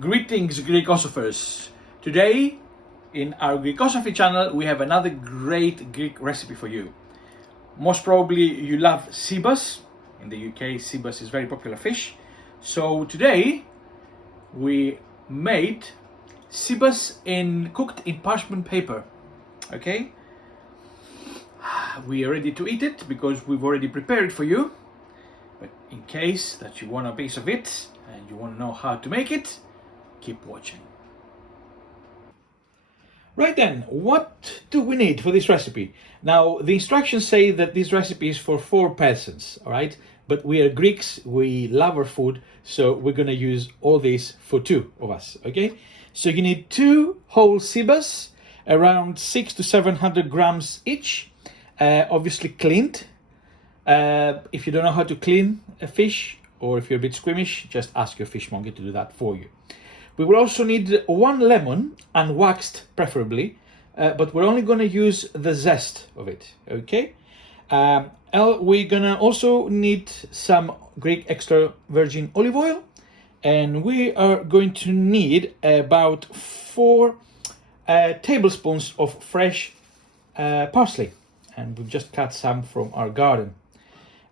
Greetings, Greekosophers. Today, in our Greekosophy channel, we have another great Greek recipe for you. Most probably you love sibas. In the UK, sibas is very popular fish. So today, we made sibas cooked in parchment paper. Okay? We are ready to eat it because we've already prepared it for you. But in case that you want a piece of it and you want to know how to make it, keep watching. Right then, what do we need for this recipe? Now, the instructions say that this recipe is for 4 persons, all right? But we are Greeks, we love our food, so we're gonna use all this for 2 of us, okay? So you need 2 whole sibas, around 600 to 700 grams each, obviously cleaned. If you don't know how to clean a fish, or if you're a bit squeamish, just ask your fishmonger to do that for you. We will also need 1 lemon, unwaxed preferably, but we're only going to use the zest of it, okay? We're going to also need some Greek extra virgin olive oil, and we are going to need about 4 tablespoons of fresh parsley, and we've just cut some from our garden.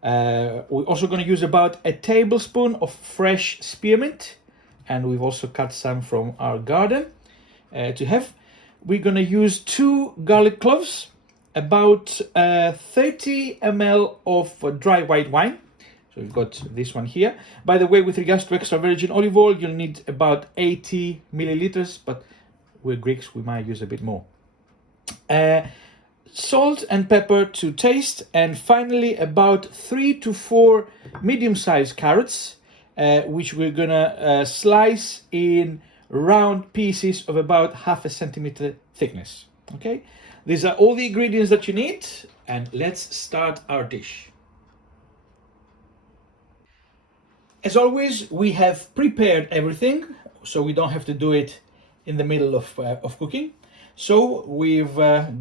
We're also going to use about a tablespoon of fresh spearmint, and we've also cut some from our garden to have. We're going to use 2 garlic cloves, about 30 ml of dry white wine. So we've got this one here. By the way, with regards to extra virgin olive oil, you'll need about 80 milliliters, but we're Greeks, we might use a bit more. Salt and pepper to taste, and finally about 3 to 4 medium-sized carrots, which we're gonna slice in round pieces of about half a centimeter thickness. Okay, these are all the ingredients that you need, and let's start our dish. As always, we have prepared everything, so we don't have to do it in the middle of cooking. So we've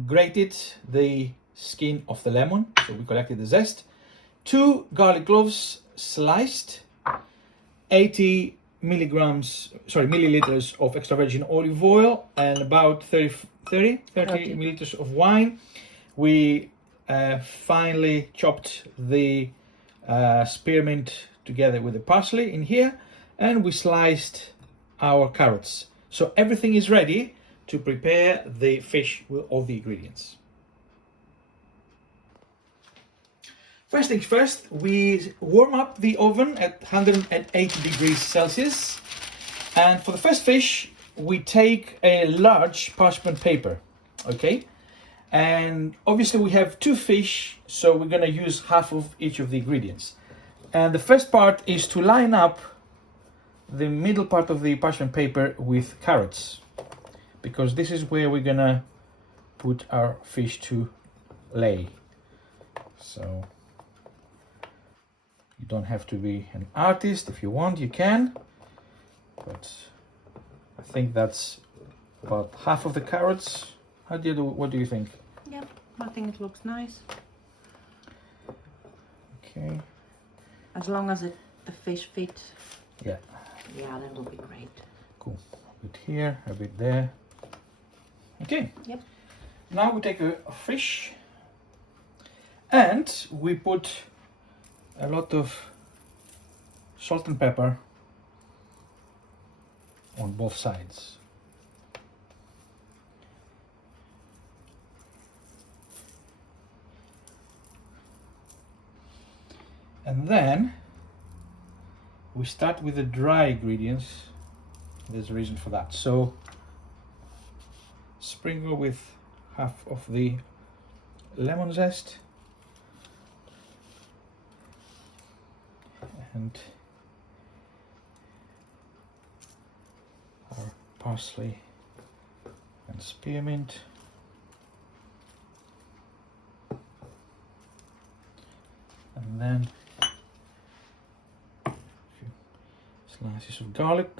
grated the skin of the lemon, so we collected the zest, 2 garlic cloves sliced, 80 milliliters of extra virgin olive oil, and about 30 milliliters of wine. We finely chopped the spearmint together with the parsley in here, and we sliced our carrots. So everything is ready to prepare the fish with all the ingredients. First things first, we warm up the oven at 180 degrees Celsius. And for the first fish, we take a large parchment paper, okay? And obviously we have 2 fish, so we're gonna use half of each of the ingredients. And the first part is to line up the middle part of the parchment paper with carrots, because this is where we're gonna put our fish to lay. So you don't have to be an artist. If you want, you can, but I think that's about half of the carrots. What do you think? Yep, I think it looks nice. Okay. As long as the fish fits. Yeah. Yeah, that will be great. Cool. A bit here, a bit there. Okay. Yep. Now we take a fish and we put a lot of salt and pepper on both sides. And then we start with the dry ingredients. There's a reason for that. So sprinkle with half of the lemon zest and our parsley and spearmint. And then a few slices of garlic.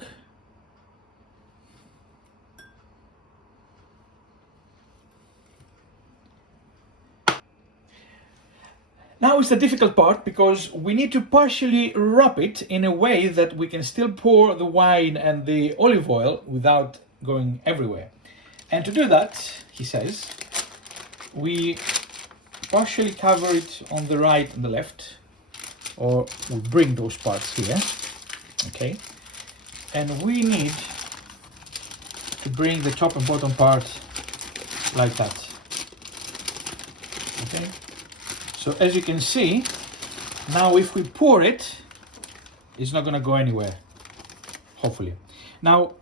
Now is the difficult part, because we need to partially wrap it in a way that we can still pour the wine and the olive oil without going everywhere. And to do that, he says, we partially cover it on the right and the left, or we bring those parts here, okay? And we need to bring the top and bottom part like that, okay? So as you can see, now if we pour it, it's not gonna go anywhere, hopefully. Now,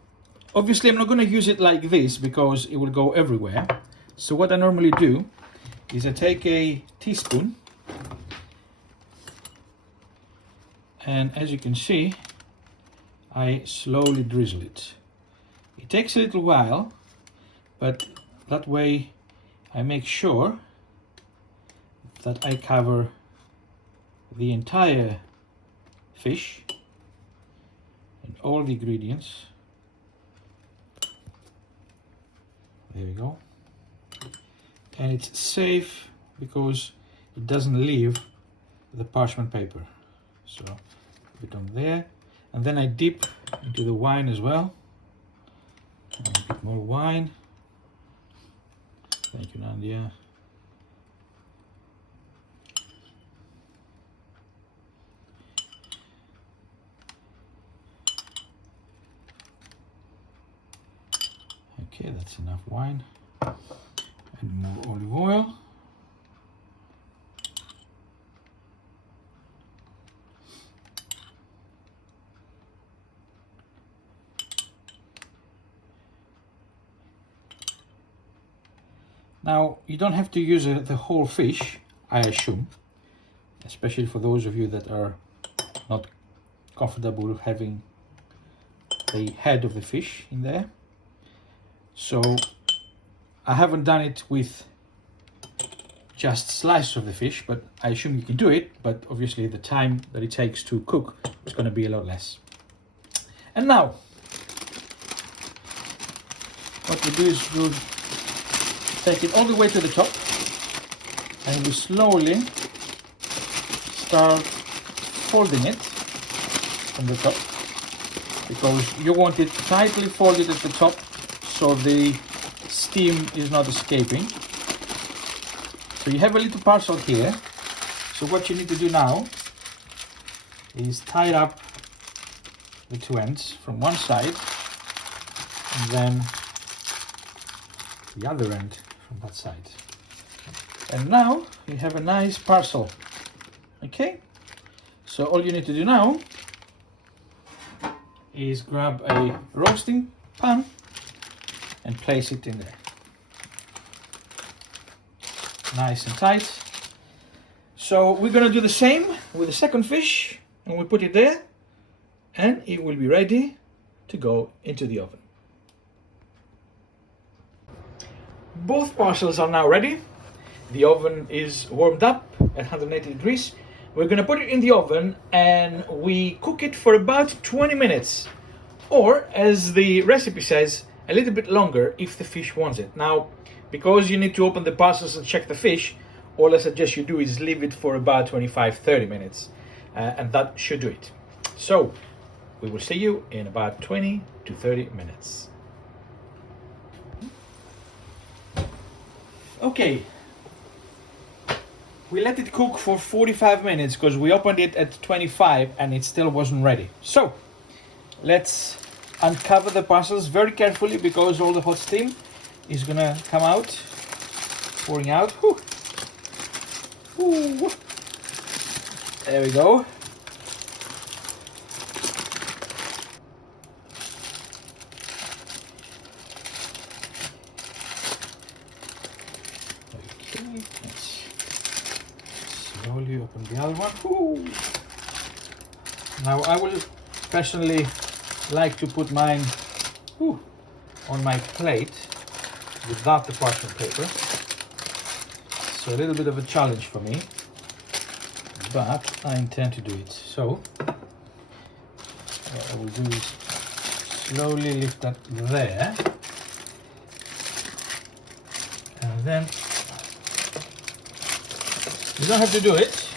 obviously I'm not gonna use it like this because it will go everywhere. So what I normally do is I take a teaspoon, and as you can see, I slowly drizzle it. It takes a little while, but that way I make sure that I cover the entire fish and all the ingredients. There we go. And it's safe because it doesn't leave the parchment paper. So put it on there, and then I dip into the wine as well. And a bit more wine. Thank you, Nadia. Okay, that's enough wine. And more olive oil. Now, you don't have to use the whole fish, I assume, especially for those of you that are not comfortable having the head of the fish in there. So I haven't done it with just slices of the fish, but I assume you can do it, but obviously the time that it takes to cook is going to be a lot less. And now, what we do is we'll take it all the way to the top, and we slowly start folding it from the top, because you want it tightly folded at the top so the steam is not escaping. So you have a little parcel here. So what you need to do now is tie up the two ends from one side, and then the other end from that side. And now you have a nice parcel. Okay? So all you need to do now is grab a roasting pan and place it in there. Nice and tight. So we're gonna do the same with the second fish, and we put it there, and it will be ready to go into the oven. Both parcels are now ready. The oven is warmed up at 180 degrees. We're gonna put it in the oven and we cook it for about 20 minutes. Or, as the recipe says, a little bit longer if the fish wants it. Now, because you need to open the parcels and check the fish, all I suggest you do is leave it for about 25-30 minutes. And that should do it. So, we will see you in about 20 to 30 minutes. Okay, we let it cook for 45 minutes because we opened it at 25 and it still wasn't ready. So let's uncover the parcels very carefully because all the hot steam is gonna come out, pouring out. Whew. Whew. There we go. Let's slowly open the other one. Ooh. Now I will personally like to put mine on my plate without the parchment paper. So a little bit of a challenge for me, but I intend to do it. So what I will do is slowly lift that there, and then you don't have to do it,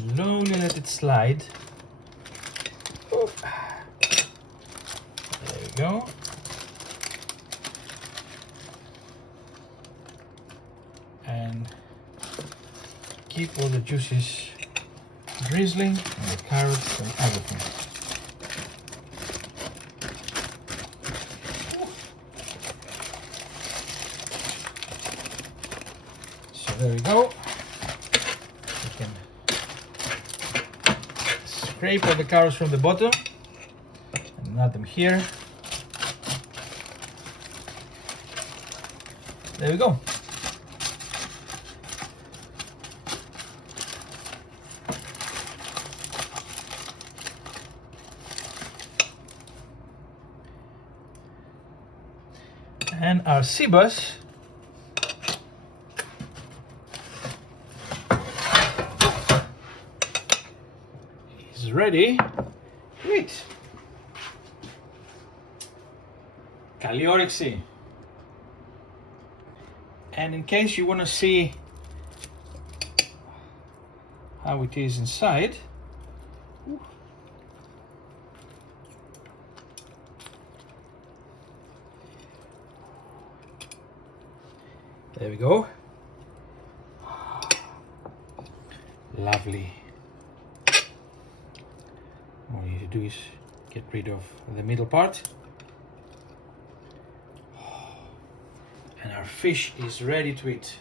slowly let it slide. Oop. There we go. And keep all the juices drizzling, and the carrots and everything. So there we go. You can scrape all the carrots from the bottom and add them here. There we go. And our Seabass is ready to eat. Καλή όρεξη. And in case you want to see how it is inside, there we go. Lovely. All you need to do is get rid of the middle part. And our fish is ready to eat.